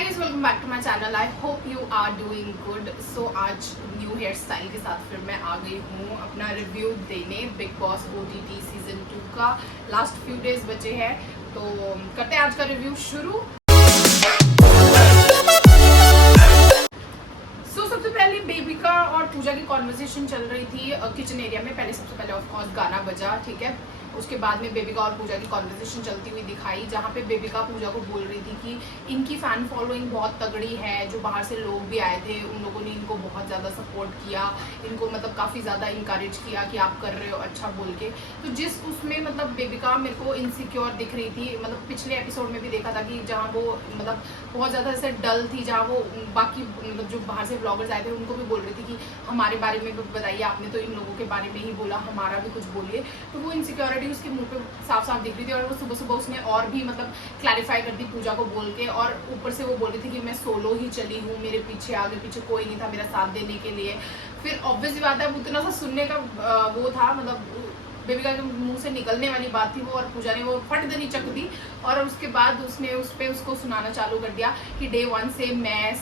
Hi guys, welcome back to my channel. I hope you are doing good. So आज new hair style के साथ फिर मैं आ गई हूँ अपना रिव्यू देने बिग बॉस OTT सीजन 2 का। लास्ट फ्यू डेज बचे हैं तो करते हैं आज का रिव्यू शुरू। सबसे पहले बेबिका और पूजा की कॉन्वर्सेशन चल रही थी किचन एरिया में। पहले सबसे पहले ऑफ कोर्स गाना बजा, ठीक है। उसके बाद में बेबिका और पूजा की कॉन्वर्सेशन चलती हुई दिखाई, जहाँ पे बेबिका पूजा को बोल रही थी कि इनकी फ़ैन फॉलोइंग बहुत तगड़ी है, जो बाहर से लोग भी आए थे उन लोगों ने इनको बहुत ज़्यादा सपोर्ट किया, इनको मतलब काफ़ी ज़्यादा इंकरेज किया कि आप कर रहे हो अच्छा बोल के। तो जिस उसमें मतलब बेबिका मेरे को इनसिक्योर दिख रही थी। मतलब पिछले एपिसोड में भी देखा था कि जहाँ वो मतलब बहुत ज़्यादा ऐसे डल थी, जहाँ वो बाकी मतलब जो बाहर से ब्लॉगर्स आए थे उनको भी बोल रही थी कि हमारे बारे में भी बताइए, आपने तो इन लोगों के बारे में ही बोला, हमारा भी कुछ बोलिए। तो वो इनसिक्योरिटी उसके मुंह पे साफ साफ दिख रही थी। और वो सुबह सुबह उसने और भी मतलब क्लैरिफाई कर दी पूजा को बोल के, और ऊपर से वो बोल रही थी कि मैं सोलो ही चली हूँ, मेरे पीछे आगे पीछे कोई नहीं था मेरा साथ देने के लिए। फिर ऑब्वियसली बात है, उतना सा सुनने का वो था, मतलब बेबिका के मुंह से निकलने वाली बात थी वो, और पूजा ने वो फट देनी चक दी। और उसके बाद उसने उस पर उसको सुनाना चालू कर दिया कि डे 1 से मैं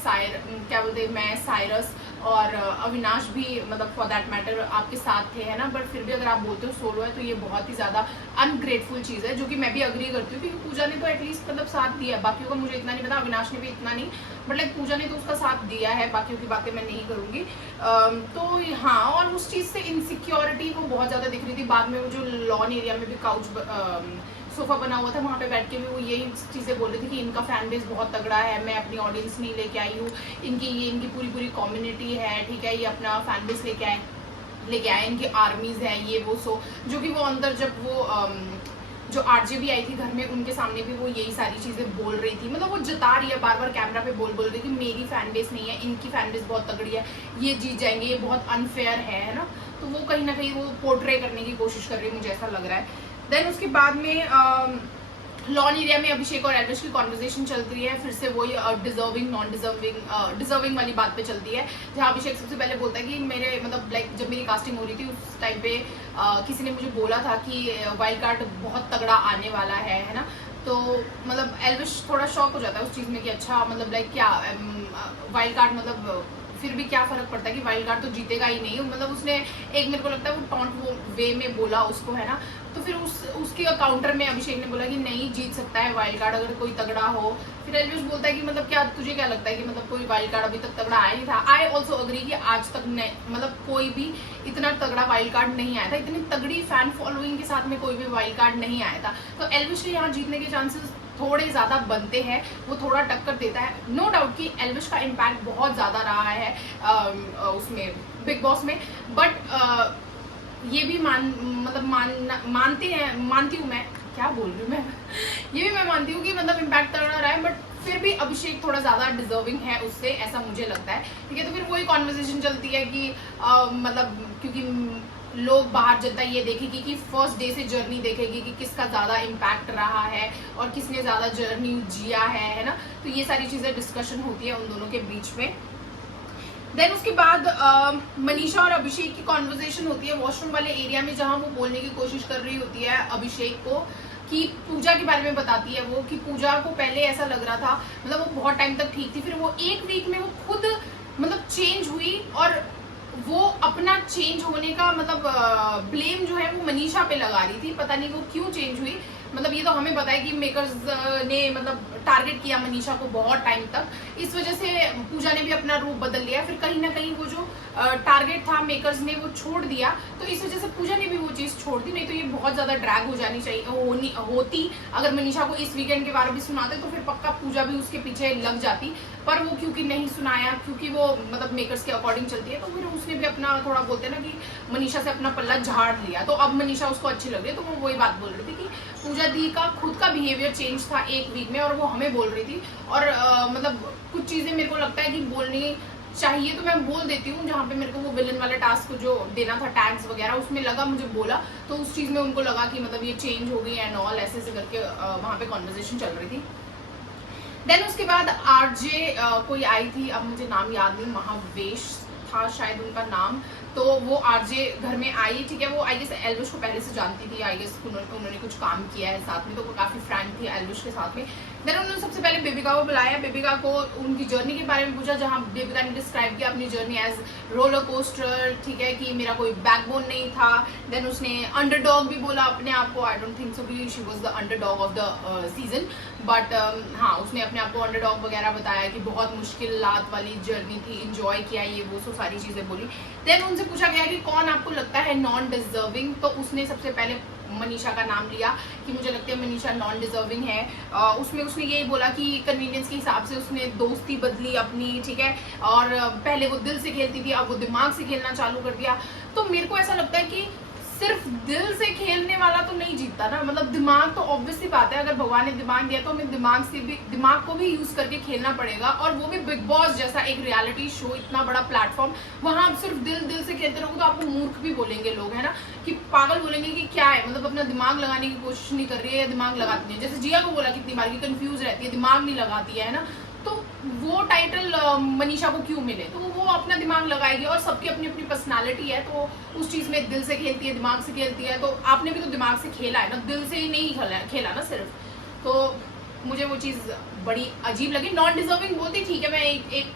साइरस और अविनाश भी मतलब फॉर दैट मैटर आपके साथ थे, है ना, बट फिर भी अगर आप बोलते हो सोलो है तो ये बहुत ही ज़्यादा अनग्रेटफुल चीज़ है, जो कि मैं भी अग्री करती हूँ। क्योंकि पूजा ने तो एटलीस्ट मतलब साथ दिया है, बाकियों का मुझे इतना नहीं पता, अविनाश ने भी इतना नहीं, बट लाइक पूजा ने तो उसका साथ दिया है। बाकियों की बातें मैं नहीं करूँगी। तो हाँ, और उस चीज़ से इनसिक्योरिटी वो बहुत ज़्यादा दिख रही थी। बाद में वो जो लॉन एरिया में भी सोफा बना हुआ था, वहाँ पे बैठ के भी वो यही चीज़ें बोल रही थी कि इनका फैन बेस बहुत तगड़ा है, मैं अपनी ऑडियंस नहीं लेके आई हूँ, इनकी पूरी कम्युनिटी है, ठीक है, ये अपना फैन बेस लेके आए, इनकी आर्मीज है, ये वो। सो जो कि वो अंदर जब वो जो आरजे भी आई थी घर में, उनके सामने भी वो यही सारी चीज़ें बोल रही थी। मतलब वो जता रही है बार बार कैमरा पे बोल रही कि मेरी फैन बेस नहीं है, इनकी फैन बेस बहुत तगड़ी है, ये जीत जाएंगे, ये बहुत अनफेयर है ना। तो वो कहीं ना कहीं वो पोर्ट्रे करने की कोशिश कर रही है, मुझे ऐसा लग रहा है। देन उसके बाद में लॉन एरिया में अभिषेक और एल्विश की कॉन्वर्सेशन चलती है। फिर से वही डिजर्विंग नॉन डिजर्विंग वाली बात पे चलती है, जहाँ अभिषेक सबसे पहले बोलता है कि मेरे मतलब लाइक जब मेरी कास्टिंग हो रही थी उस टाइम पे किसी ने मुझे बोला था कि वाइल्ड कार्ड बहुत तगड़ा आने वाला है ना। तो मतलब एल्विश थोड़ा शॉक हो जाता है उस चीज़ में कि अच्छा मतलब लाइक क्या वाइल्ड कार्ड मतलब फिर भी क्या फर्क पड़ता है कि वाइल्ड कार्ड तो जीतेगा ही नहीं। मतलब उसने एक मेरे को लगता है वो टॉन्ट वे में बोला उसको, है ना। तो फिर उसके काउंटर में अभिषेक ने बोला कि नहीं जीत सकता है वाइल्ड कार्ड अगर कोई तगड़ा हो। फिर एल्विश बोलता है कि मतलब क्या तुझे क्या लगता है कि मतलब कोई वाइल्ड कार्ड अभी तक तगड़ा आया नहीं था। आई ऑल्सो अग्री कि आज तक मतलब कोई भी इतना तगड़ा वाइल्ड कार्ड नहीं आया था, इतनी तगड़ी फैन फॉलोइंग के साथ में कोई भी वाइल्ड कार्ड नहीं आया था। तो एल्विश के यहाँ जीतने के चांसेस थोड़े ज़्यादा बनते हैं, वो थोड़ा टक्कर देता है। नो डाउट कि एल्विश का इम्पैक्ट बहुत ज़्यादा रहा है उसमें बिग बॉस में। बट ये भी मानती हूँ मैं, क्या बोल रही हूँ मैं ये भी मैं मानती हूँ कि मतलब इम्पैक्ट कर रहा है, बट फिर भी अभिषेक थोड़ा ज़्यादा डिजर्विंग है उससे, ऐसा मुझे लगता है, ठीक है। तो फिर वही कॉन्वर्सेशन चलती है कि मतलब क्योंकि लोग बाहर जनता ये देखेगी कि फर्स्ट डे से जर्नी देखेगी कि किसका ज़्यादा इम्पैक्ट रहा है और किसने ज़्यादा जर्नी जिया है ना। तो ये सारी चीज़ें डिस्कशन होती है उन दोनों के बीच में। देन उसके बाद मनीषा और अभिषेक की कॉन्वर्सेशन होती है वॉशरूम वाले एरिया में, जहाँ वो बोलने की कोशिश कर रही होती है अभिषेक को कि पूजा के बारे में बताती है वो कि पूजा को पहले ऐसा लग रहा था, मतलब वो बहुत टाइम तक ठीक थी, फिर वो एक वीक में वो खुद मतलब चेंज हुई, और वो अपना चेंज होने का मतलब ब्लेम जो है वो मनीषा पे लगा रही थी। पता नहीं वो क्यों चेंज हुई, मतलब ये तो हमें पता है कि मेकर्स ने मतलब टारगेट किया मनीषा को बहुत टाइम तक, इस वजह से पूजा ने भी अपना रूप बदल लिया। फिर कहीं ना कहीं वो जो टारगेट था मेकर्स ने वो छोड़ दिया, तो इस वजह से पूजा ने भी वो चीज़ छोड़ दी। नहीं तो ये बहुत ज़्यादा ड्रैग हो जानी चाहिए होती। अगर मनीषा को इस वीकेंड के बारे में सुनाते तो फिर पक्का पूजा भी उसके पीछे लग जाती, पर वो क्योंकि नहीं सुनाया, क्योंकि वो मतलब मेकर्स के अकॉर्डिंग चलती है, तो फिर उसने भी अपना थोड़ा बोलते हैं ना कि मनीषा से अपना पल्ला झाड़ लिया। तो अब मनीषा उसको अच्छी लग रही है, तो वो वही बात बोल रही थी कि पूजा दी का खुद का बिहेवियर चेंज था एक वीक में, और वो हमें बोल रही थी। और मतलब कुछ चीज़ें मेरे को लगता है कि बोलनी चाहिए तो मैं बोल देती हूँ, जहाँ पे मेरे को वो विलन वाले टास्क जो देना था टैग्स वगैरह, उसमें लगा मुझे बोला, तो उस चीज़ में उनको लगा कि मतलब ये चेंज हो गई एंड ऑल, ऐसे ऐसे करके वहाँ पे कॉन्वर्सेशन चल रही थी। देन उसके बाद आरजे कोई आई थी, अब मुझे नाम याद नहीं, महावेश था शायद उनका नाम। तो वो आरजे घर में आई, ठीक है। वो आई गेस एल्विश को पहले से जानती थी, आई गेस उन्होंने कुछ काम किया है साथ में, तो वो काफ़ी फ्रैंक थी एल्विश के साथ में। देन उन्होंने सबसे पहले बेबिका को बुलाया, बेबिका को उनकी जर्नी के बारे में पूछा, जहाँ बेबिका ने डिस्क्राइब किया अपनी जर्नी एज रोलर कोस्टर, ठीक है, कि मेरा कोई बैकबोन नहीं था। देन उसने अंडरडॉग भी बोला अपने आप को, आई डोंट थिंक सो कि she was the underdog of the season, but हाँ उसने अपने आप को अंडरडॉग वगैरह बताया कि बहुत मुश्किल लात वाली जर्नी थी, इंजॉय किया, ये वो सो सारी चीजें बोली। देन उनसे पूछा गया कि कौन आपको लगता है नॉन डिजर्विंग, तो उसने सबसे पहले मनीषा का नाम लिया कि मुझे लगता है मनीषा नॉन डिजर्विंग है। उसमें उसने यही बोला कि कन्वीनियंस के हिसाब से उसने दोस्ती बदली अपनी, ठीक है, और पहले वो दिल से खेलती थी, अब वो दिमाग से खेलना चालू कर दिया। तो मेरे को ऐसा लगता है कि सिर्फ दिल से खेलने वाला तो नहीं जीतता ना, मतलब दिमाग तो ऑब्वियसली बात है, अगर भगवान ने दिमाग दिया तो हमें दिमाग को भी यूज करके खेलना पड़ेगा, और वो भी बिग बॉस जैसा एक रियलिटी शो, इतना बड़ा प्लेटफॉर्म, वहां आप सिर्फ दिल से खेलते रहोगे तो आपको मूर्ख भी बोलेंगे लोग, है ना, कि पागल बोलेंगे कि क्या है, मतलब अपना दिमाग लगाने की कोशिश नहीं कर रही है या दिमाग लगाती है। जैसे जिया को बोला कितनी बार की कंफ्यूज रहती है, दिमाग नहीं लगाती है ना, तो वो टाइटल मनीषा को क्यों मिले, तो वो अपना दिमाग लगाएगी, और सबकी अपनी अपनी पर्सनालिटी है, तो उस चीज में दिल से खेलती है, दिमाग से खेलती है, तो आपने भी तो दिमाग से खेला है ना, दिल से ही नहीं खेला ना सिर्फ। तो मुझे वो चीज बड़ी अजीब लगी। नॉन डिजर्विंग बोलती, ठीक है, मैं एक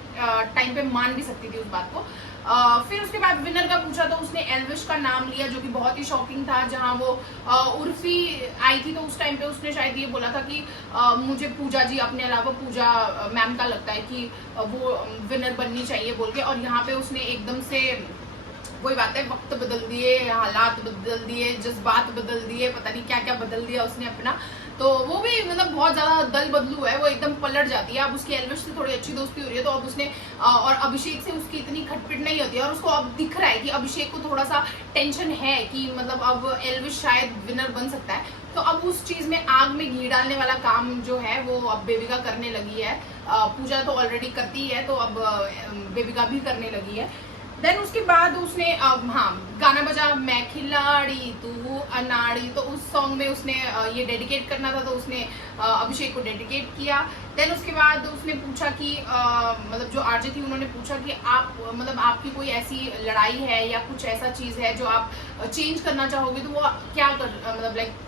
टाइम पे मान भी सकती थी उस बात को। फिर उसके बाद विनर का पूछा तो उसने एल्विश का नाम लिया, जो कि बहुत ही शॉकिंग था। जहां वो उर्फी आई थी तो उस टाइम पे उसने शायद ये बोला था कि मुझे पूजा जी अपने अलावा पूजा मैम का लगता है कि वो विनर बननी चाहिए बोल के, और यहाँ पे उसने एकदम से वही बात है, वक्त बदल दिए, हालात बदल दिए, जज्बात बदल दिए, पता नहीं क्या क्या बदल दिया उसने अपना। तो वो भी मतलब बहुत ज्यादा दल बदलू है, वो एकदम पलट जाती है। अब उसकी एल्विश से थोड़ी अच्छी दोस्ती हो रही है, तो अब उसने और अभिषेक से उसकी इतनी खटपिट नहीं होती है, और उसको अब दिख रहा है कि अभिषेक को थोड़ा सा टेंशन है कि मतलब अब एल्विश शायद विनर बन सकता है। तो अब उस चीज में आग में घी डालने वाला काम जो है वो अब बेबिका करने लगी है। पूजा तो ऑलरेडी करती है, तो अब बेबिका भी करने लगी है। देन उसके बाद उसने हाँ गाना बजा, मैं खिलाड़ी तू अनाड़ी, तो उस सॉन्ग में उसने ये डेडिकेट करना था, तो उसने अभिषेक को डेडिकेट किया। देन उसके बाद उसने पूछा कि मतलब जो आरजे थी उन्होंने पूछा कि आप मतलब आपकी कोई ऐसी लड़ाई है या कुछ ऐसा चीज है जो आप चेंज करना चाहोगे, तो वो क्या मतलब लाइक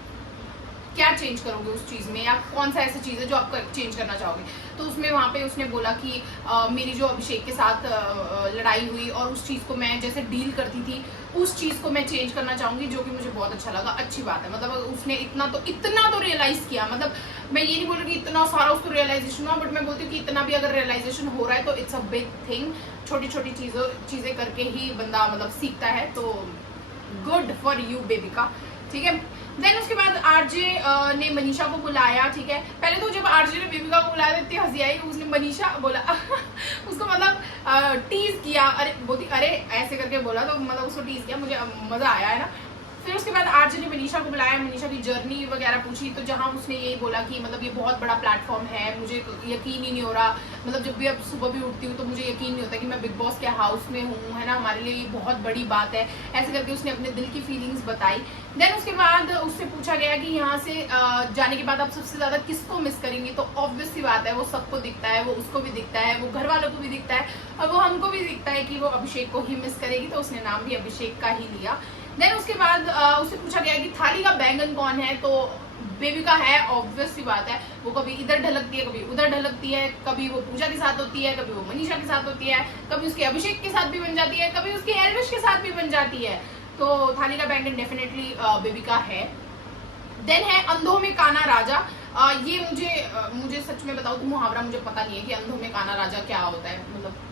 क्या चेंज करोगे उस चीज में, या कौन सा ऐसा चीज है जो आप चेंज करना चाहोगे। तो उसमें वहां पे उसने बोला कि मेरी जो अभिषेक के साथ लड़ाई हुई और उस चीज को मैं जैसे डील करती थी, उस चीज को मैं चेंज करना चाहूंगी, जो कि मुझे बहुत अच्छा लगा। अच्छी बात है, मतलब उसने इतना तो रियलाइज किया। मतलब मैं ये नहीं बोल रही कि इतना सारा उसको रियलाइजेशन हुआ, बट मैं बोलती हूँ कि इतना भी अगर रियलाइजेशन हो रहा है तो इट्स अ बिग थिंग। छोटी छोटी चीजें करके ही बंदा मतलब सीखता है, तो गुड फॉर यू बेबिका, ठीक है। देन उसके बाद आरजे ने मनीषा को बुलाया, ठीक है। पहले तो जब आरजे ने बेबिका को बुलाया इतनी हंसी आई, उसने मनीषा बोला उसको मतलब टीज किया, अरे बोलती अरे ऐसे करके बोला, तो मतलब उसको टीज किया, मुझे मजा आया है ना। फिर उसके बाद आरजे ने मनीषा को बुलाया, मनीषा की जर्नी वगैरह पूछी, तो जहां उसने यही बोला कि मतलब ये बहुत बड़ा प्लेटफॉर्म है, मुझे यकीन ही नहीं हो रहा, मतलब जब भी अब सुबह भी उठती हूँ तो मुझे यकीन नहीं होता कि मैं बिग बॉस के हाउस में हूँ, है ना, हमारे लिए ये बहुत बड़ी बात है। ऐसे करके उसने अपने दिल की फीलिंग्स बताई। देन उसके बाद उससे पूछा गया कि यहाँ से जाने के बाद आप सबसे ज्यादा किसको मिस करेंगे, तो ऑब्वियस सी बात है वो सबको दिखता है, वो उसको भी दिखता है, वो घर वालों को भी दिखता है, और वो हमको भी दिखता है कि वो अभिषेक को ही मिस करेगी, तो उसने नाम भी अभिषेक का ही लिया। देन उसके बाद उससे पूछा गया कि थाली का बैंगन कौन है, तो बेबिका है, ऑब्वियस सी बात है। वो कभी इधर ढलकती है, कभी उधर ढलकती है, कभी वो पूजा के साथ होती है, कभी वो मनीषा के साथ होती है, कभी उसके अभिषेक के साथ भी बन जाती है, कभी उसके एल्विश के साथ भी बन जाती है। तो थाली का बैंगन डेफिनेटली बेबिका है। देन है अंधों में काना राजा। ये मुझे सच में बताऊं तो मुहावरा मुझे पता नहीं है कि अंधों में काना राजा क्या होता है, मतलब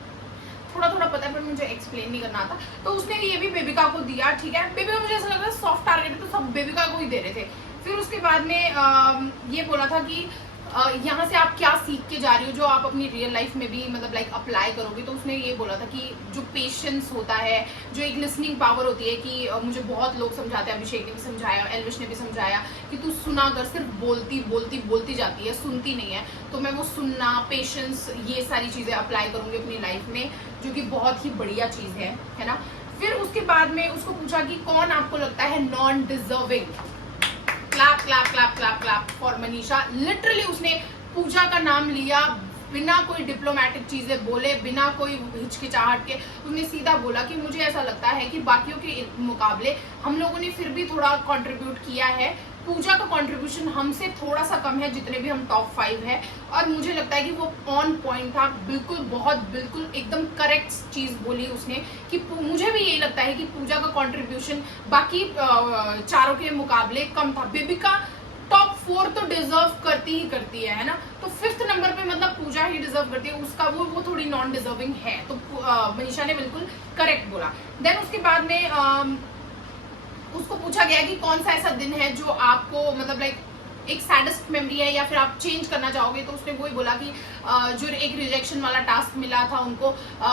थोड़ा थोड़ा पता है पर मुझे एक्सप्लेन नहीं करना आता। तो उसने ये भी बेबिका को दिया, ठीक है। बेबिका मुझे ऐसा लग रहा है सॉफ्ट टारगेट है, तो सब बेबिका को ही दे रहे थे। फिर उसके बाद में ये बोला था कि यहाँ से आप क्या सीख के जा रही हो जो आप अपनी रियल लाइफ में भी मतलब लाइक अप्लाई करोगे। तो उसने ये बोला था कि जो पेशेंस होता है, जो एक लिसनिंग पावर होती है, कि मुझे बहुत लोग समझाते हैं, अभिषेक ने भी समझाया, एल्विश ने भी समझाया कि तू सुना कर, सिर्फ बोलती जाती है, सुनती नहीं है। तो मैं वो सुनना, पेशेंस, ये सारी चीजें अप्लाई करूंगी अपनी लाइफ में, जो कि बहुत ही बढ़िया चीज है ना। फिर उसके बाद में उसको पूछा कि कौन आपको लगता है non deserving. Clap clap clap clap clap for Manisha. Literally उसने पूजा का नाम लिया, बिना कोई डिप्लोमेटिक चीजें बोले, बिना कोई हिचकिचाहट के उसने सीधा बोला कि मुझे ऐसा लगता है कि बाकियों के मुकाबले हम लोगों ने फिर भी थोड़ा कंट्रीब्यूट किया है, पूजा का कंट्रीब्यूशन हमसे थोड़ा सा कम है, जितने भी हम टॉप 5 है, और मुझे लगता है कि वो ऑन पॉइंट था, बिल्कुल एकदम करेक्ट चीज बोली उसने कि मुझे भी यही लगता है कि पूजा का कंट्रीब्यूशन बाकी चारों के मुकाबले कम था। बेबिका टॉप 4 तो डिजर्व करती है ना, तो 5th नंबर पे मतलब पूजा ही डिजर्व करती है, उसका वो थोड़ी नॉन डिजर्विंग है, तो मनीषा ने बिल्कुल करेक्ट बोला। देन उसके बाद में उसको पूछा गया कि कौन सा ऐसा दिन है जो आपको मतलब लाइक एक सैडेस्ट मेमोरी है या फिर आप चेंज करना चाहोगे, तो उसने वही बोला कि जो एक रिजेक्शन वाला टास्क मिला था उनको,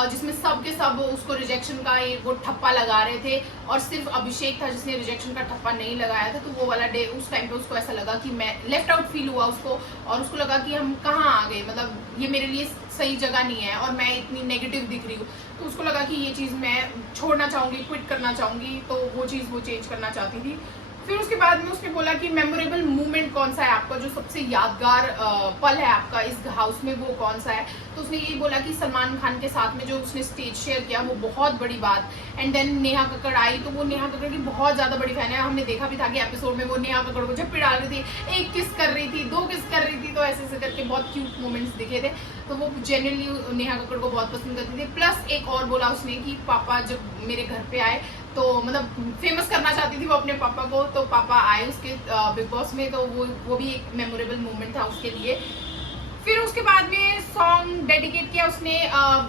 जिसमें सब के सब उसको रिजेक्शन का वो ठप्पा लगा रहे थे और सिर्फ अभिषेक था जिसने रिजेक्शन का ठप्पा नहीं लगाया था, तो वो वाला डे उस टाइम पे उसको ऐसा लगा कि मैं लेफ्ट आउट फील हुआ उसको, और उसको लगा कि हम कहाँ आ गए, मतलब ये मेरे लिए सही जगह नहीं है और मैं इतनी नेगेटिव दिख रही हूँ, तो उसको लगा कि ये चीज़ मैं छोड़ना चाहूँगी, क्विट करना चाहूँगी, तो वो चीज़ वो चेंज करना चाहती थी। फिर उसके बाद में उसने बोला कि मेमोरेबल मोमेंट कौन सा है आपका, जो सबसे यादगार पल है आपका इस हाउस में, वो कौन सा है, तो उसने यही बोला कि सलमान खान के साथ में जो उसने स्टेज शेयर किया वो बहुत बड़ी बात। एंड देन नेहा कक्कड़ आई, तो वो नेहा कक्कड़ की बहुत ज़्यादा बड़ी फैन है, हमने देखा भी था कि एपिसोड में वो नेहा कक्कड़ को झप्पी डाल रही थी, एक किस कर रही थी, 2 किस कर रही थी, तो ऐसे ऐसे करके बहुत क्यूट मोमेंट्स दिखे थे, तो वो जेन्युइनली नेहा कक्कड़ को बहुत पसंद करती थी। प्लस एक और बोला उसने कि पापा जब मेरे घर पे आए तो मतलब फेमस करना चाहती थी वो अपने पापा को, तो पापा आए उसके बिग बॉस में, तो वो भी एक मेमोरेबल मोमेंट था उसके लिए। फिर उसके बाद में सॉन्ग डेडिकेट किया उसने,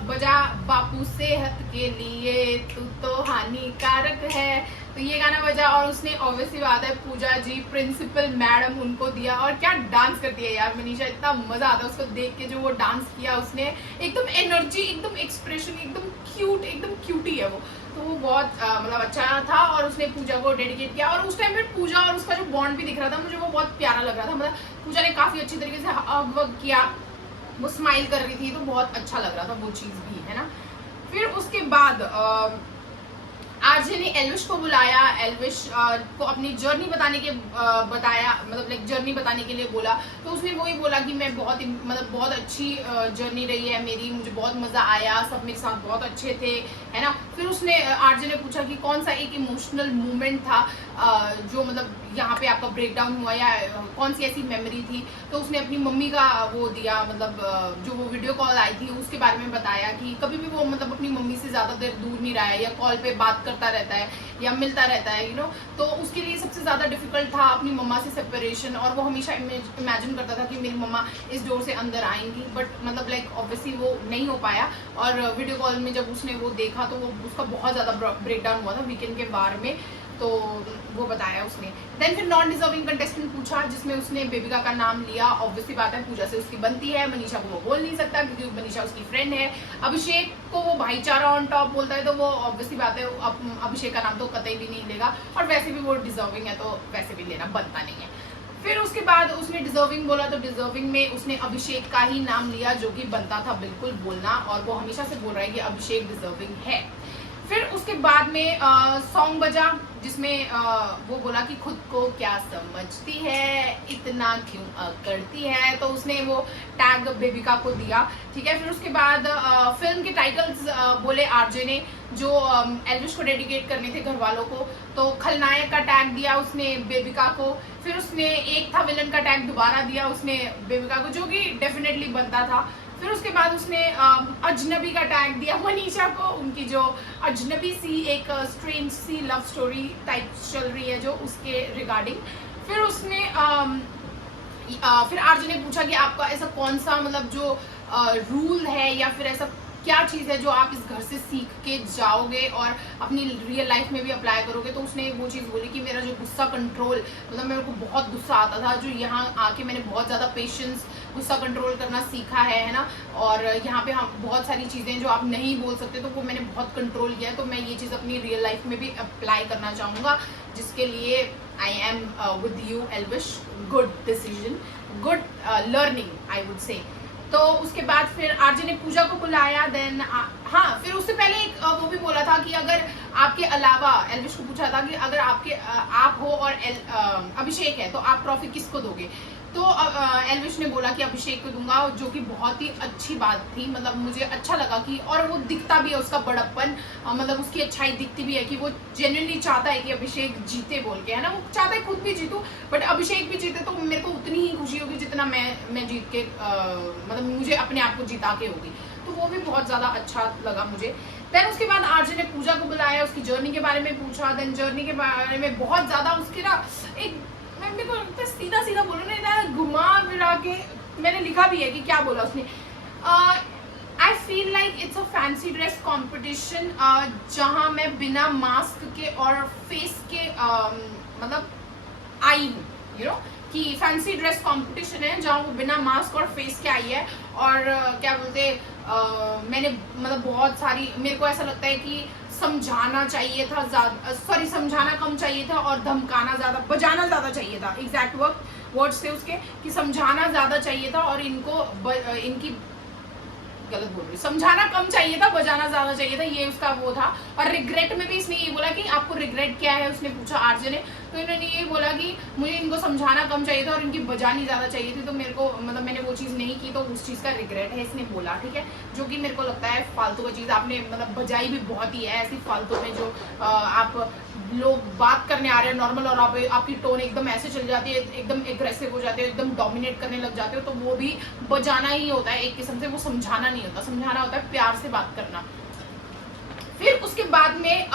बजा बापू सेहत के लिए तू तो हानिकारक है, तो ये गाना बजा, और उसने ऑब्वियसली बात है पूजा जी प्रिंसिपल मैडम उनको दिया, और क्या डांस करती है यार मनीषा, इतना मजा आता है उसको देख के, जो वो डांस किया उसने, एकदम एनर्जी, एकदम एक्सप्रेशन, एकदम क्यूटी है वो, तो वो बहुत मतलब अच्छा था, और उसने पूजा को डेडिकेट किया, और उस टाइम पे पूजा और उसका जो बॉन्ड भी दिख रहा था मुझे, वो बहुत प्यारा लग रहा था, मतलब पूजा ने काफी अच्छी तरीके से हग वग किया, वो स्माइल कर रही थी, तो बहुत अच्छा लग रहा था वो चीज भी, है ना। फिर उसके बाद आरजे ने एल्विश को बुलाया, एल्विश को अपनी जर्नी बताया, मतलब लाइक जर्नी बताने के लिए बोला, तो उसने वही बोला कि मैं बहुत अच्छी जर्नी रही है मेरी, मुझे बहुत मजा आया, सब मेरे साथ बहुत अच्छे थे, है ना। फिर उसने आरजे ने पूछा कि कौन सा एक इमोशनल मोमेंट था जो मतलब यहाँ पे आपका ब्रेक डाउन हुआ, या कौन सी ऐसी मेमोरी थी, तो उसने अपनी मम्मी का वो दिया, मतलब जो वो वीडियो कॉल आई थी उसके बारे में बताया कि कभी भी वो मतलब अपनी मम्मी से ज्यादा देर दूर नहीं रहा है, या कॉल पे बात करता रहता है या मिलता रहता है, तो उसके लिए सबसे ज्यादा डिफिकल्ट था अपनी मम्मा से सेपरेशन, और वो हमेशा इमेजिन करता था कि मेरी मम्मा इस डोर से अंदर आएंगी, बट मतलब लाइक ऑब्वियसली वो नहीं हो पाया, और वीडियो कॉल में जब उसने वो देखा तो वो उसका बहुत ज्यादा ब्रेक डाउन हुआ था वीकेंड के बार में, तो वो बताया उसने। देन फिर नॉन डिजर्विंग कंटेस्टेंट पूछा, जिसमें उसने बेबिका का नाम लिया, ऑब्वियसली बात है पूजा से उसकी बनती है, मनीषा को वो बोल नहीं सकता क्योंकि मनीषा उसकी फ्रेंड है, अभिषेक को वो भाईचारा ऑन टॉप बोलता है, तो वो ऑब्वियसली बात है अभिषेक का नाम तो कतई भी नहीं लेगा, और वैसे भी वो डिजर्विंग है तो वैसे भी लेना बनता नहीं है। फिर उसके बाद उसने डिजर्विंग बोला, तो डिजर्विंग में उसने अभिषेक का ही नाम लिया, जो कि बनता था बिल्कुल बोलना, और वो हमेशा से बोल रहा है कि अभिषेक डिजर्विंग है। फिर उसके बाद में सॉन्ग बजा, जिसमें वो बोला कि खुद को क्या समझती है, इतना क्यों करती है, तो उसने वो टैग बेबिका को दिया, ठीक है। फिर उसके बाद फिल्म के टाइटल्स बोले आरजे ने, जो एल्विश को डेडिकेट करने थे घर वालों को, तो खलनायक का टैग दिया उसने बेबिका को, फिर उसने एक था विलन का टैग दोबारा दिया उसने बेबिका को, जो कि डेफिनेटली बनता था। फिर उसके बाद उसने अजनबी का टैग दिया मनीषा को, उनकी जो अजनबी सी एक स्ट्रेंज सी लव स्टोरी टाइप चल रही है जो उसके रिगार्डिंग। फिर उसने फिर आरजे ने पूछा कि आपका ऐसा कौन सा मतलब जो रूल है या फिर ऐसा क्या चीज़ है जो आप इस घर से सीख के जाओगे और अपनी रियल लाइफ में भी अप्लाई करोगे, तो उसने वो चीज़ बोली कि मेरा जो गुस्सा कंट्रोल, मतलब मेरे को बहुत गुस्सा आता था, जो यहाँ आके मैंने बहुत ज़्यादा पेशेंस, गुस्सा कंट्रोल करना सीखा है ना, और यहाँ पे हम बहुत सारी चीज़ें जो आप नहीं बोल सकते तो वो मैंने बहुत कंट्रोल किया है, तो मैं ये चीज़ अपनी रियल लाइफ में भी अप्लाई करना चाहूँगा, जिसके लिए I am with you Elvish, good decision, good learning I would say. तो उसके बाद फिर आरजे ने पूजा को बुलाया, देन हाँ फिर उससे पहले एक वो भी बोला था कि अगर आपके अलावा, एल्विश को पूछा था कि अगर आपके आप हो और अभिषेक है तो आप ट्रॉफी किसको दोगे, तो एल्विश ने बोला कि अभिषेक को दूंगा, जो कि बहुत ही अच्छी बात थी। मतलब मुझे अच्छा लगा कि, और वो दिखता भी है उसका बड़प्पन, मतलब उसकी अच्छाई दिखती भी है कि वो जेन्युइनली चाहता है कि अभिषेक जीते बोल के, है ना। वो चाहता है खुद भी जीतूं, बट अभिषेक भी जीते तो मेरे को उतनी ही खुशी होगी जितना मैं जीत के मतलब मुझे अपने आप को जिता के होगी। तो वो भी बहुत ज़्यादा अच्छा लगा मुझे। देन उसके बाद आरजे ने पूजा को बुलाया, उसकी जर्नी के बारे में पूछा। देन जर्नी के बारे में बहुत ज़्यादा उसके ना एक, मेरे को लगता है सीधा सीधा बोलो ना, घुमा फिरा के मैंने लिखा भी है कि क्या बोला उसने। I feel like it's a fancy dress competition, जहाँ मैं बिना मास्क के और फेस के मतलब आई हूँ, यू नो, कि फैंसी ड्रेस कंपटीशन है जहाँ वो बिना मास्क और फेस के आई है। और क्या बोलते मैंने मतलब बहुत सारी, मेरे को ऐसा लगता है कि समझाना चाहिए था ज़्यादा, सॉरी समझाना कम चाहिए था और धमकाना ज़्यादा, बजाना ज़्यादा चाहिए था। एग्जैक्ट वर्ड्स थे उसके कि समझाना ज़्यादा चाहिए था और इनको इनकी गलत बोल रही, समझाना कम चाहिए था, बजाना ज्यादा चाहिए था, ये उसका वो था। और रिग्रेट में भी इसने ये बोला कि आपको रिग्रेट क्या है, उसने पूछा आरजे ने, तो इन्होंने ये बोला कि मुझे इनको समझाना कम चाहिए था और इनकी बजानी ज्यादा चाहिए थी, तो मेरे को मतलब मैंने वो चीज नहीं की, तो उस चीज का रिग्रेट है, इसने बोला, ठीक है। जो कि मेरे को लगता है फालतू का चीज, आपने मतलब बजाई भी बहुत ही है ऐसी फालतू में, जो आप लोग बात करने आ रहे हैं नॉर्मल और आपकी टोन एकदम ऐसे चल जाती है, एकदम एग्रेसिव हो जाते हो, एकदम डोमिनेट करने लग जाते हो, तो वो भी बजाना ही होता है एक किस्म से, वो समझाना नहीं होता। समझाना होता है प्यार से बात करना। फिर उसके बाद में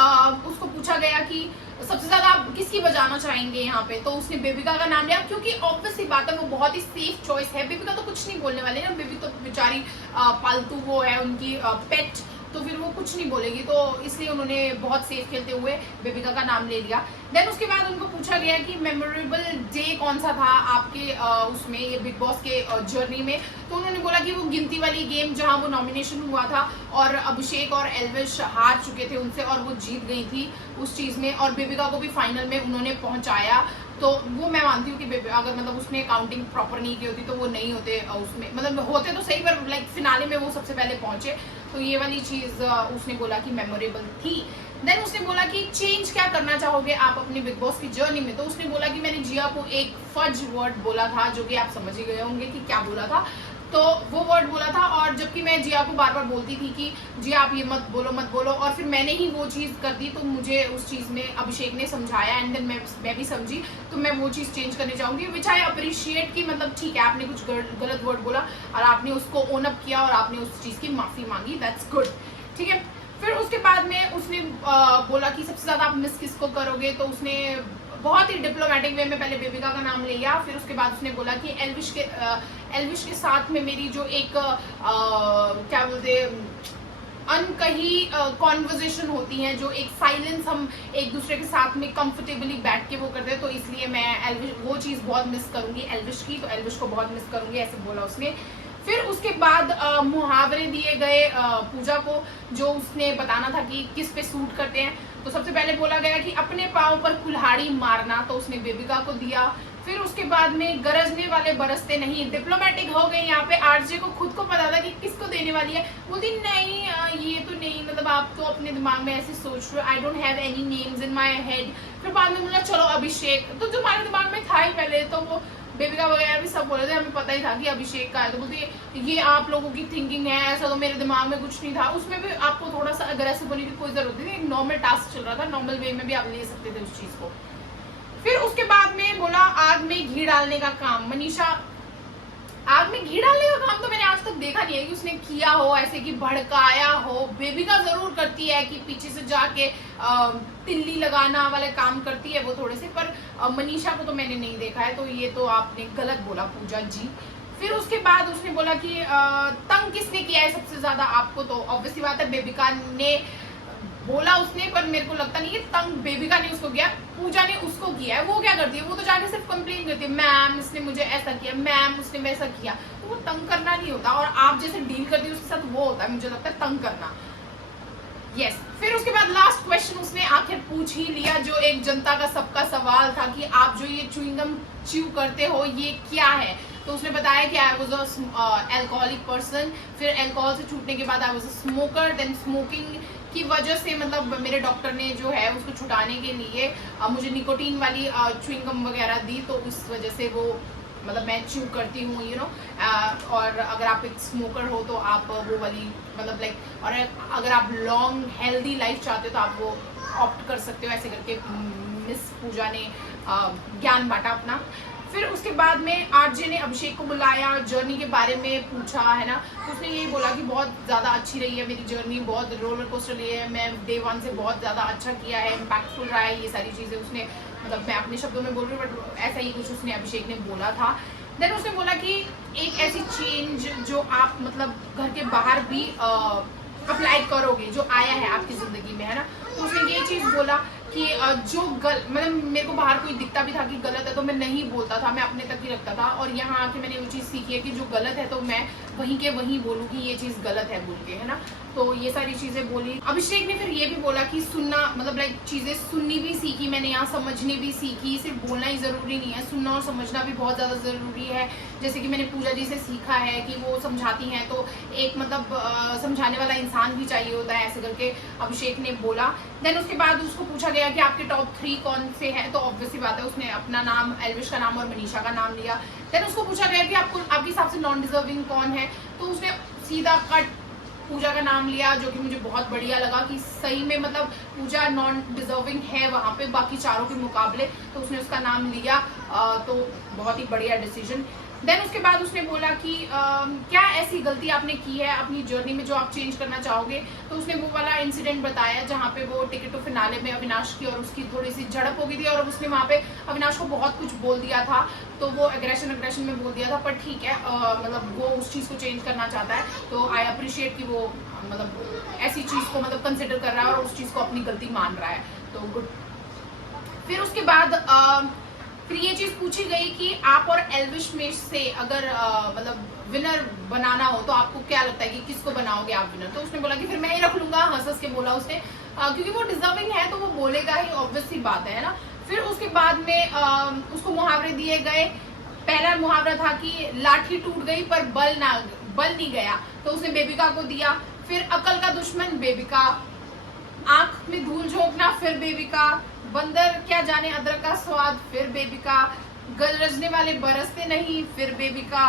उसको पूछा गया कि सबसे ज्यादा आप किसकी बजाना चाहेंगे यहाँ पे, तो उसने बेबिका का नाम लिया, क्योंकि ऑब्वियस सी बात है वो बहुत ही सेफ चॉइस है। बेबिका तो कुछ नहीं बोलने वाले ना, बेबी तो बेचारी पालतू वो है उनकी पेट, तो फिर वो कुछ नहीं बोलेगी, तो इसलिए उन्होंने बहुत सेफ खेलते हुए बेबिका का नाम ले लिया। देन उसके बाद उनको पूछा गया कि मेमोरेबल डे कौन सा था आपके उसमें, ये बिग बॉस के जर्नी में, तो उन्होंने बोला कि वो गिनती वाली गेम जहां वो नॉमिनेशन हुआ था और अभिषेक और एल्विश हार चुके थे उनसे और वो जीत गई थी उस चीज में, और बेबिका को भी फाइनल में उन्होंने पहुंचाया। तो वो मैं मानती हूँ कि अगर मतलब उसने काउंटिंग प्रॉपर नहीं की होती तो वो नहीं होते उसमें, मतलब होते तो सही, पर लाइक फिनाले में वो सबसे पहले पहुंचे, तो ये वाली चीज उसने बोला कि मेमोरेबल थी। देन उसने बोला कि चेंज क्या करना चाहोगे आप अपने बिग बॉस की जर्नी में, तो उसने बोला कि मैंने जिया को एक फज वर्ड बोला था, जो कि आप समझ ही गए होंगे कि क्या बोला था, तो वो वर्ड बोला था। और जबकि मैं जिया को बार बार बोलती थी कि जिया आप ये मत बोलो, और फिर मैंने ही वो चीज़ कर दी, तो मुझे उस चीज़ में अभिषेक ने समझाया एंड देन मैं भी समझी, तो मैं वो चीज़ चेंज करने चाहूँगी, विच आई अप्रिशिएट कि मतलब ठीक है आपने कुछ गलत वर्ड बोला और आपने उसको ओन अप किया और आपने उस चीज़ की माफ़ी मांगी, दैट्स गुड, ठीक है। फिर उसके बाद में उसने बोला कि सबसे ज़्यादा आप मिस किसको करोगे, तो उसने बहुत ही डिप्लोमेटिक वे में पहले बेबिका का नाम लिया। फिर उसके बाद उसने बोला कि एल्विश के साथ में मेरी जो एक क्या बोलते अनकही कॉन्वर्जेशन होती हैं, जो एक साइलेंस हम एक दूसरे के साथ में कंफर्टेबली बैठ के वो करते हैं, तो इसलिए मैं एल्विश वो चीज़ बहुत मिस करूंगी एल्विश की, तो एल्विश को बहुत मिस करूंगी, ऐसे बोला उसने। फिर उसके बाद मुहावरे दिए गए पूजा को, जो उसने बताना था कि किस पे सूट करते हैं, तो सबसे पहले बोला गया कि अपने पाँव पर कुल्हाड़ी मारना, तो उसने बेबिका को दिया। फिर उसके बाद में गरजने वाले बरसते नहीं, डिप्लोमेटिक हो गई यहाँ पे, आरजे को खुद को पता था कि किसको देने वाली है, बोलती नहीं ये तो नहीं, मतलब आप तो अपने दिमाग में ऐसे सोच रहे हो, I don't have any names in my head. फिर बाद में बोला चलो अभिषेक, तो जो हमारे दिमाग में था ही पहले, तो वो बेबिका वगैरह भी सब बोले थे, हमें पता ही था कि अभिषेक का है, तो बोलती ये आप लोगों की थिंकिंग है, ऐसा तो मेरे दिमाग में कुछ नहीं था। उसमें भी आपको थोड़ा सा अग्रेसिव होने की कोई जरूरत नहीं, एक नॉर्मल टास्क चल रहा था, नॉर्मल वे में भी आप ले सकते थे उस चीज को। फिर उसके बाद में बोला आग में घी डालने का काम, मनीषा आग में घी डालने का काम तो मैंने आज तक देखा नहीं है कि उसने किया हो, ऐसे कि भड़काया हो। बेबिका जरूर करती है कि पीछे से जाके तिल्ली लगाना वाले काम करती है वो थोड़े से, पर मनीषा को तो मैंने नहीं देखा है, तो ये तो आपने गलत बोला पूजा जी। फिर उसके बाद उसने बोला कि तंग किसने किया है सबसे ज्यादा आपको, तो ऑब्वियसली बात है बेबिका ने बोला उसने, पर मेरे को लगता नहीं है तंग बेबिका ने उसको किया, पूजा ने उसको किया है। वो क्या करती है, वो तो जाके सिर्फ कंप्लेन करती है, मैम इसने मुझे ऐसा किया, मैम उसने वैसा किया, तो वो तंग करना नहीं होता, और आप जैसे डील करती है उसके साथ वो होता है, मुझे लगता है तंग करना। यस फिर उसके बाद लास्ट क्वेश्चन उसने आखिर पूछ ही लिया, जो एक जनता का सबका सवाल था कि आप जो ये च्युइंगम च्यू करते हो ये क्या है, तो उसने बताया कि I was a alcoholic person, फिर अल्कोहल से छूटने के बाद I was a smoker, then smoking की वजह से मतलब मेरे डॉक्टर ने जो है उसको छुटाने के लिए मुझे निकोटीन वाली च्युइंगम वगैरह दी, तो उस वजह से वो मतलब मैं च्यू करती हूँ और अगर आप एक स्मोकर हो तो आप वो वाली मतलब लाइक, और अगर आप लॉन्ग हेल्दी लाइफ चाहते हो तो आप वो ऑप्ट कर सकते हो। ऐसे करके मिस पूजा ने ज्ञान बांटा अपना। फिर उसके बाद में आरजे ने अभिषेक को बुलाया, जर्नी के बारे में पूछा, है ना। तो उसने यही बोला कि बहुत ज़्यादा अच्छी रही है मेरी जर्नी, बहुत रोलर कोस्टर रही है, मैं डे 1 से बहुत ज़्यादा अच्छा किया है, इम्पैक्टफुल रहा है, ये सारी चीज़ें उसने, मतलब मैं अपने शब्दों में बोल रही हूँ बट ऐसा ही कुछ उसने अभिषेक ने बोला था। देन उसने बोला कि एक ऐसी चेंज जो आप मतलब घर के बाहर भी अप्लाई करोगे, जो आया है आपकी ज़िंदगी में, है ना। तो उसने ये चीज़ बोला कि जो मतलब मेरे को बाहर कोई दिखता भी था कि गलत है तो मैं नहीं बोलता था, मैं अपने तक ही रखता था, और यहाँ आके मैंने वो चीज़ सीखी है कि जो गलत है तो मैं वहीं के वहीं बोलूँ कि ये चीज़ गलत है बोल के, है ना। तो ये सारी चीज़ें बोली। अभिषेक ने फिर ये भी बोला कि सुनना, मतलब लाइक चीज़ें सुननी भी सीखी मैंने यहाँ, समझनी भी सीखी, सिर्फ बोलना ही ज़रूरी नहीं है, सुनना और समझना भी बहुत ज़्यादा ज़रूरी है। जैसे कि मैंने पूजा जी से सीखा है कि वो समझाती हैं तो एक मतलब समझाने वाला इंसान भी चाहिए होता है, ऐसे करके अभिषेक ने बोला। देन उसके बाद उसको पूछा गया कि आपके टॉप 3 कौन से हैं, तो ऑब्वियसली बात है उसने अपना नाम, एल्विश का नाम और मनीषा का नाम लिया। देन उसको पूछा गया कि आपको आपके हिसाब से नॉन डिजर्विंग कौन है, तो उसने सीधा कट पूजा का नाम लिया, जो कि मुझे बहुत बढ़िया लगा कि सही में मतलब पूजा नॉन डिजर्विंग है वहाँ पे बाकी चारों के मुकाबले, तो उसने उसका नाम लिया। तो बहुत ही बढ़िया डिसीजन। देन उसके बाद उसने बोला कि क्या ऐसी गलती आपने की है अपनी जर्नी में जो आप चेंज करना चाहोगे, तो उसने वो वाला इंसिडेंट बताया जहाँ पे वो टिकट टू फिनाले में अविनाश की और उसकी थोड़ी सी झड़प हो गई थी और उसने वहाँ पे अविनाश को बहुत कुछ बोल दिया था, तो वो एग्रेशन में बोल दिया था, पर ठीक है मतलब वो उस चीज़ को चेंज करना चाहता है, तो आई अप्रिशिएट कि वो मतलब ऐसी चीज़ को मतलब कंसिडर कर रहा है और उस चीज़ को अपनी गलती मान रहा है, तो गुड। फिर उसके बाद फिर ये चीज पूछी गई कि आप और एल्विश में से अगर मतलब विनर बनाना हो तो आपको क्या लगता है कि किसको बनाओगे आप विनर, तो उसने बोला कि फिर मैं ही रख लूंगा, हंस के बोला उसने, क्योंकि वो डिजर्विंग है तो वो बोलेगा ही, ऑब्वियस सी बात है ना। फिर उसके बाद में उसको मुहावरे दिए गए। पहला मुहावरा था कि लाठी टूट गई पर बल नहीं गया, तो उसने बेबिका को दिया। फिर अकल का दुश्मन बेबिका, आंख में धूल झोंकना फिर बेबिका, बंदर क्या जाने अदरक का स्वाद फिर बेबिका, गरजने वाले बरसते नहीं फिर बेबिका,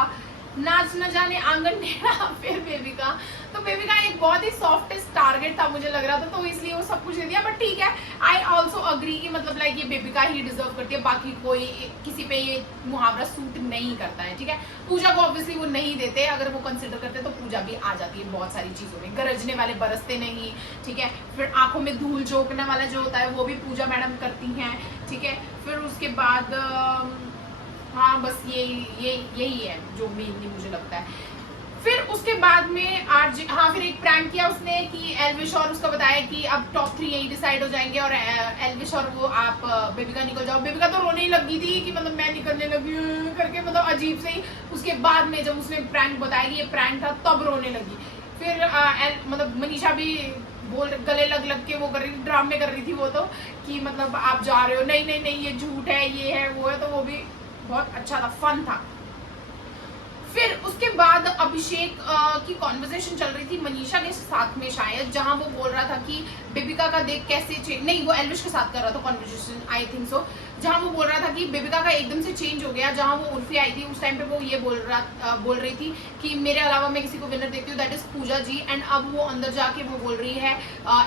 नाच न जाने आंगन टेढ़ा फिर बेबिका। तो बेबिका एक बहुत ही सॉफ्टेस्ट टारगेट था मुझे लग रहा था, तो इसलिए वो सब कुछ दे दिया, बट ठीक है, आई ऑल्सो अग्री कि मतलब लाइक ये बेबिका ही डिजर्व करती है, बाकी कोई किसी पे ये मुहावरा सूट नहीं करता है, ठीक है। पूजा को ऑब्वियसली वो नहीं देते, अगर वो कंसिडर करते तो पूजा भी आ जाती है बहुत सारी चीजों में, गरजने वाले बरसते नहीं, ठीक है। फिर आंखों में धूल झोंकने वाला जो होता है वो भी पूजा मैडम करती हैं, ठीक है। फिर उसके बाद हाँ बस यही है जो मेनली मुझे लगता है। फिर उसके बाद में आज हाँ फिर एक प्रैंक किया उसने कि एल्विश और उसका बताया कि अब टॉप 3 यही डिसाइड हो जाएंगे और एल्विश और वो आप बेबिका निकल जाओ। बेबिका तो रोने ही लगी थी कि मतलब मैं निकलने लगी करके, मतलब अजीब से ही। उसके बाद में जब उसने प्रैंक बताया कि ये प्रैंक था तब रोने लगी। फिर मतलब मनीषा भी गले लग के वो कर रही थी, ड्रामे कर रही थी वो तो, कि मतलब आप जा रहे हो, नहीं ये झूठ है, ये है वो है, तो वो भी बहुत अच्छा था, फन था। फिर उसके बाद अभिषेक की कॉन्वर्सेशन चल रही थी मनीषा के साथ में शायद, जहां वो बोल रहा था कि बेबिका का देख कैसे नहीं, वो एल्विश के साथ कर रहा था कॉन्वर्सेशन, आई थिंक सो, जहां वो बोल रहा था कि बेबिका का एकदम से चेंज हो गया। जहां वो उर्फी आई थी उस टाइम पे वो ये बोल रही थी कि मेरे अलावा मैं किसी को विनर देखती हूँ, that is Pooja ji, and अब वो अंदर जाके वो बोल रही है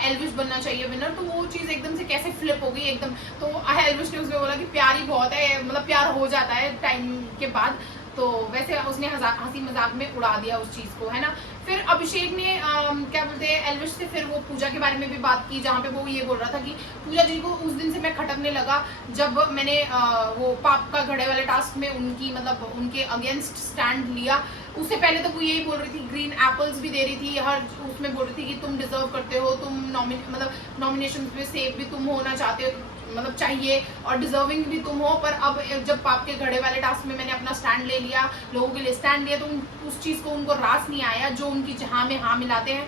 एल्विश बनना चाहिए विनर। तो वो चीज एकदम से कैसे फ्लिप हो गई एकदम। तो एल्विश ने उसमें बोला कि प्यार ही बहुत है, मतलब प्यार हो जाता है टाइम के बाद, तो वैसे उसने हंसी मजाक में उड़ा दिया उस चीज को, है ना। फिर अभिषेक ने क्या बोलते हैं एल्विश से फिर वो पूजा के बारे में भी बात की, जहाँ पे वो ये बोल रहा था कि पूजा जी को उस दिन से मैं खटकने लगा जब मैंने वो पाप का घड़े वाले टास्क में उनकी मतलब उनके अगेंस्ट स्टैंड लिया। उससे पहले तो वो यही बोल रही थी, ग्रीन एप्पल्स भी दे रही थी, हर उसमें बोल रही थी कि तुम डिजर्व करते हो, तुम मतलब नॉमिनेशन में सेफ भी तुम होना चाहते हो, मतलब चाहिए, और डिजर्विंग भी तुम हो। पर अब जब पाप के घड़े वाले टास्क में मैंने अपना स्टैंड ले लिया, लोगों के लिए स्टैंड लिया, तो उस चीज को उनको रास नहीं आया। जो उनकी जहां में हाँ मिलाते हैं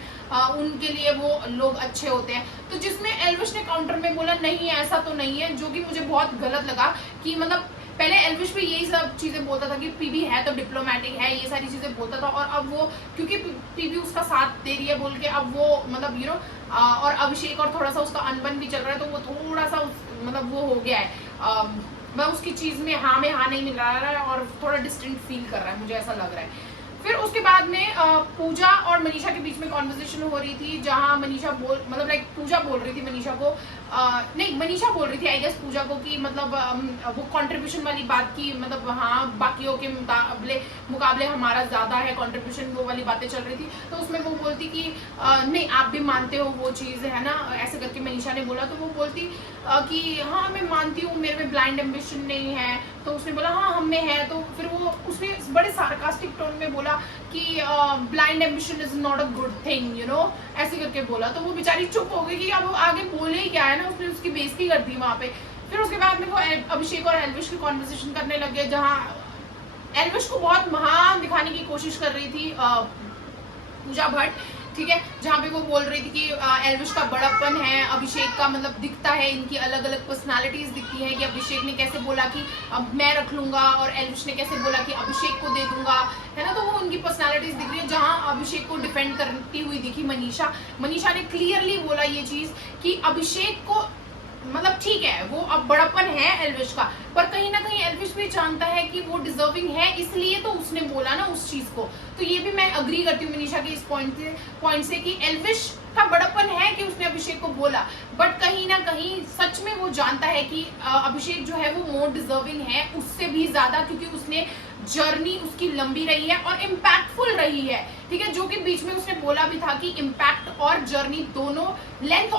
उनके लिए वो लोग अच्छे होते हैं। तो जिसमें एल्विश ने काउंटर में बोला नहीं ऐसा तो नहीं है, जो कि मुझे बहुत गलत लगा कि मतलब पहले एल्विश भी यही सब चीजें बोलता था कि पीबी है तो डिप्लोमेटिक है, ये सारी चीजें बोलता था, और अब वो क्योंकि पीबी उसका साथ दे रही है बोल के अब वो मतलब और अभिषेक और थोड़ा सा उसका अनबन भी चल रहा है, तो वो थोड़ा सा मतलब वो हो गया है वह उसकी चीज में हाँ नहीं मिल रहा है और थोड़ा डिस्टेंट फील कर रहा है, मुझे ऐसा लग रहा है। फिर उसके बाद में पूजा और मनीषा के बीच में कॉन्वर्सेशन हो रही थी, जहां मनीषा मतलब लाइक पूजा बोल रही थी मनीषा को, नहीं मनीषा बोल रही थी आई गेस पूजा को कि मतलब वो कंट्रीब्यूशन वाली बात की, मतलब हाँ बाकियों के मुकाबले हमारा ज्यादा है कंट्रीब्यूशन, वो वाली बातें चल रही थी। तो उसमें वो बोलती कि नहीं आप भी मानते हो वो चीज़ है ना, ऐसे करके मनीषा ने बोला। तो वो बोलती कि हाँ मैं मानती हूँ, मेरे में ब्लाइंड एम्बिशन नहीं है। तो उसने बोला हाँ हम में है। तो फिर वो उसने बड़े सार्कास्टिक टोन में बोला कि blind ambition is not a good thing you know, ऐसे करके बोला। तो वो बेचारी चुप हो गई कि अब आगे बोले ही क्या है ना, उसने उसकी बेइज्जती कर दी वहां पे। फिर उसके बाद में वो अभिषेक और एल्विश की कॉन्वर्सेशन करने लग गए, जहाँ एल्विश को बहुत महान दिखाने की कोशिश कर रही थी पूजा भट्ट, ठीक है, जहाँ पे वो बोल रही थी कि एल्विश का बड़प्पन है, अभिषेक का मतलब दिखता है, इनकी अलग अलग पर्सनालिटीज दिखती है कि अभिषेक ने कैसे बोला कि अब मैं रख लूंगा और एल्विश ने कैसे बोला कि अभिषेक को दे दूंगा, है ना। तो वो उनकी पर्सनालिटीज दिख रही है, जहाँ अभिषेक को डिफेंड करती हुई दिखी मनीषा ने क्लियरली बोला ये चीज कि अभिषेक को मतलब ठीक है वो अब बड़प्पन है एल्विश का, पर कहीं ना कहीं एल्विश भी जानता है कि वो डिजर्विंग है, इसलिए तो उसने बोला ना उस चीज को। तो ये भी मैं अग्री करती हूँ मनीषा के इस पॉइंट से कि एल्विश का बड़प्पन है कि उसने अभिषेक को बोला, बट कहीं ना कहीं सच में वो जानता है कि अभिषेक जो है वो मोर डिजर्विंग है उससे भी ज्यादा, क्योंकि उसने जर्नी उसकी लंबी रही है और इम्पैक्टफुल रही है, ठीक है। जो कि बीच में उसने बोला भी था कि इम्पैक्ट और जर्नी दोनों, लेंथ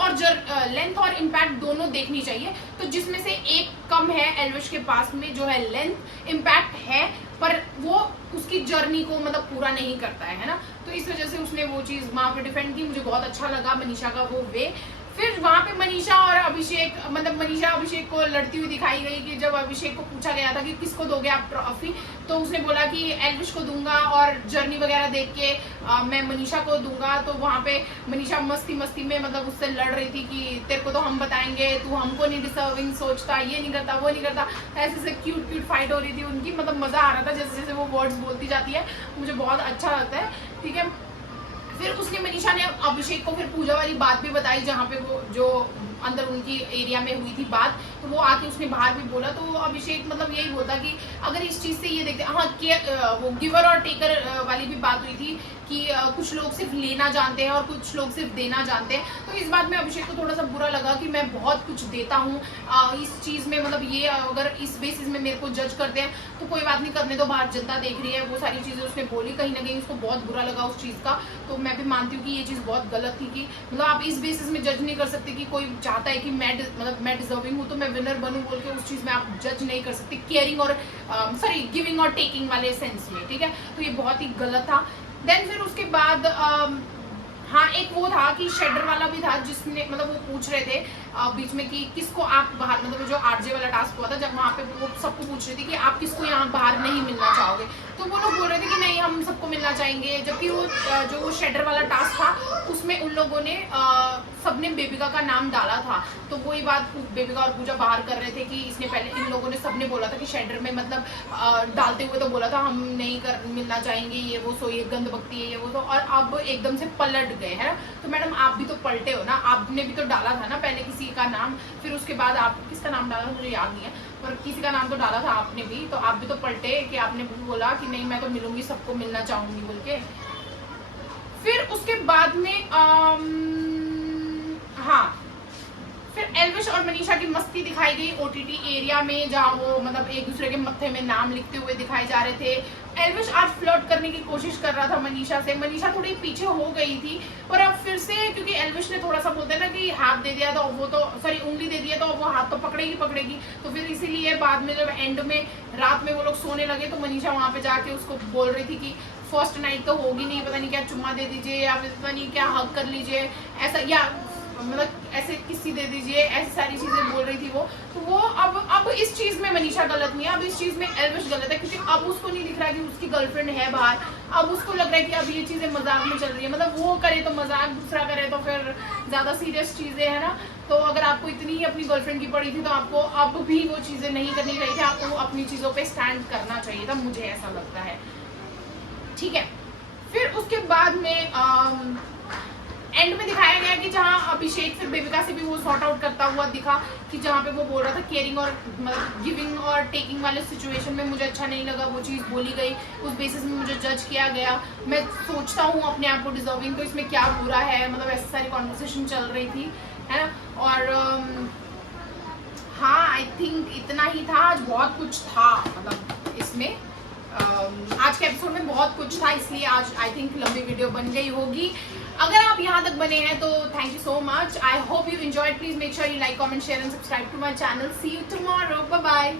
और इम्पैक्ट दोनों देखनी चाहिए। तो जिसमें से एक कम है एल्विश के पास में, जो है लेंथ, इम्पैक्ट है पर वो उसकी जर्नी को मतलब पूरा नहीं करता है ना। तो इस वजह से उसने वो चीज वहां पे डिफेंड की, मुझे बहुत अच्छा लगा मनीषा का वो वे। फिर वहां पे मनीषा और अभिषेक, मतलब मनीषा अभिषेक को लड़ती हुई दिखाई गई कि जब अभिषेक को पूछा गया था कि किसको दोगे आप ट्रॉफी, तो उसने बोला कि एल्विश को दूंगा और जर्नी वगैरह देख के मैं मनीषा को दूंगा। तो वहां पे मनीषा मस्ती में मतलब उससे लड़ रही थी कि तेरे को तो हम बताएंगे, तू हमको नहीं डिजर्विंग सोचता, ये नहीं करता वो नहीं करता, ऐसे क्यूट फाइट हो रही थी उनकी, मतलब मजा आ रहा था जैसे जैसे वो वर्ड्स बोलती जाती है, मुझे बहुत अच्छा लगता है, ठीक है। फिर उसने मनीषा ने अभिषेक को फिर पूजा वाली बात भी बताई, जहाँ पे वो जो अंदर उनकी एरिया में हुई थी बात, तो वो आके उसने बाहर भी बोला। तो अभिषेक मतलब यही बोलता कि अगर इस चीज से ये देखते, हाँ वो गिवर और टेकर वाली भी बात हुई थी कि कुछ लोग सिर्फ लेना जानते हैं और कुछ लोग सिर्फ देना जानते हैं। तो इस बात में अभिषेक को थोड़ा सा बुरा लगा कि मैं बहुत कुछ देता हूँ इस चीज में, मतलब ये अगर इस बेसिस में मेरे को जज करते हैं तो कोई बात नहीं, करने दो, बाहर जनता देख रही है, वो सारी चीजें उसने बोली। कहीं ना कहीं उसको बहुत बुरा लगा उस चीज का। तो मैं भी मानती हूँ कि ये चीज बहुत गलत थी कि मतलब आप इस बेसिस में जज नहीं कर सकते कि कोई चाहता है कि मैं डिजर्विंग हूँ तो मैं विनर बनूं बोल के उस चीज में आप जज नहीं कर सकते, केयरिंग और गिविंग और टेकिंग वाले सेंस में, ठीक है। तो ये बहुत ही गलत था। देन फिर उसके बाद हाँ एक वो था कि शेडर वाला भी था, जिसने मतलब वो पूछ रहे थे बीच में कि किसको आप बाहर, मतलब जो आरजे वाला टास्क हुआ था जब वहाँ पे वो सबको पूछ रही थी कि आप किसको यहाँ बाहर नहीं मिलना चाहोगे, तो वो लोग बोल रहे थे कि नहीं हम सबको मिलना चाहेंगे। जबकि वो जो वो शेडर वाला टास्क था उसमें उन लोगों ने सबने बेबिका का नाम डाला था। तो वही बात बेबिका और पूजा बाहर कर रहे थे कि इसने पहले इन लोगों ने सबने बोला था कि शेडर में मतलब डालते हुए तो बोला था हम नहीं मिलना चाहेंगे, ये वो सो ये गंद बकती है ये वो, तो और अब एकदम से पलट गए है ना। तो मैडम आप भी तो पलटे हो ना, आपने भी तो डाला था ना पहले किसी का नाम, फिर उसके बाद आप किसका नाम डाला मुझे याद नहीं है, पर किसी का नाम तो डाला था आपने भी, तो आप भी तो पलटे कि आपने भी बोला कि नहीं मैं तो मिलूंगी, सबको मिलना चाहूंगी बोल के। फिर उसके बाद में हाँ फिर एल्विश और मनीषा की मस्ती दिखाई गई ओटीटी एरिया में, जहाँ वो मतलब एक दूसरे के मत्थे में नाम लिखते हुए दिखाए जा रहे थे। एल्विश आज फ्लर्ट करने की कोशिश कर रहा था मनीषा से, मनीषा थोड़ी पीछे हो गई थी, पर अब फिर से क्योंकि एल्विश ने थोड़ा सा बोलते हैं ना कि हाथ दे दिया तो वो तो सॉरी उंगली दे दिया तो वो हाथ तो पकड़ेगी, तो फिर इसीलिए बाद में जब एंड में रात में वो लोग सोने लगे तो मनीषा वहां पे जाके उसको बोल रही थी कि फर्स्ट नाइट तो होगी नहीं, पता नहीं क्या चुम्मा दे दीजिए या पता नहीं क्या हक कर लीजिए, ऐसा या मतलब ऐसे किसी दे दीजिए, ऐसी सारी चीजें बोल रही थी वो। तो वो अब इस चीज में मनीषा गलत नहीं है, अब इस चीज में एल्विश गलत है, क्योंकि अब उसको नहीं दिख रहा कि उसकी गर्लफ्रेंड है बाहर, अब उसको लग रहा है कि अब ये चीजें मजाक में चल रही है, मतलब वो करे तो मजाक, दूसरा करे तो फिर ज्यादा सीरियस चीजें है ना। तो अगर आपको इतनी ही अपनी गर्लफ्रेंड की पड़ी थी तो आपको अब भी वो चीजें नहीं करनी चाहिए थी, आपको अपनी चीजों पे स्टैंड करना चाहिए था, मुझे ऐसा लगता है, ठीक है। फिर उसके बाद में एंड में दिखाया गया कि जहाँ अभिषेक फिर बेबिका से भी वो सॉर्ट आउट करता हुआ दिखा कि जहाँ पे वो बोल रहा था केयरिंग और मतलब गिविंग और टेकिंग वाले सिचुएशन में मुझे अच्छा नहीं लगा, वो चीज़ बोली गई, उस बेसिस में मुझे जज किया गया, मैं सोचता हूँ अपने आप को डिजर्विंग, तो इसमें क्या बुरा है, मतलब ऐसी सारी कॉन्वर्सेशन चल रही थी, है ना। और हाँ आई थिंक इतना ही था, आज बहुत कुछ था मतलब इसमें, आज के एपिसोड में बहुत कुछ था, इसलिए आज आई थिंक लंबी वीडियो बन गई होगी। अगर आप यहाँ तक बने हैं तो thank you so much, I hope you enjoyed, please make sure you like, comment, share and subscribe to my channel, see you tomorrow, bye bye.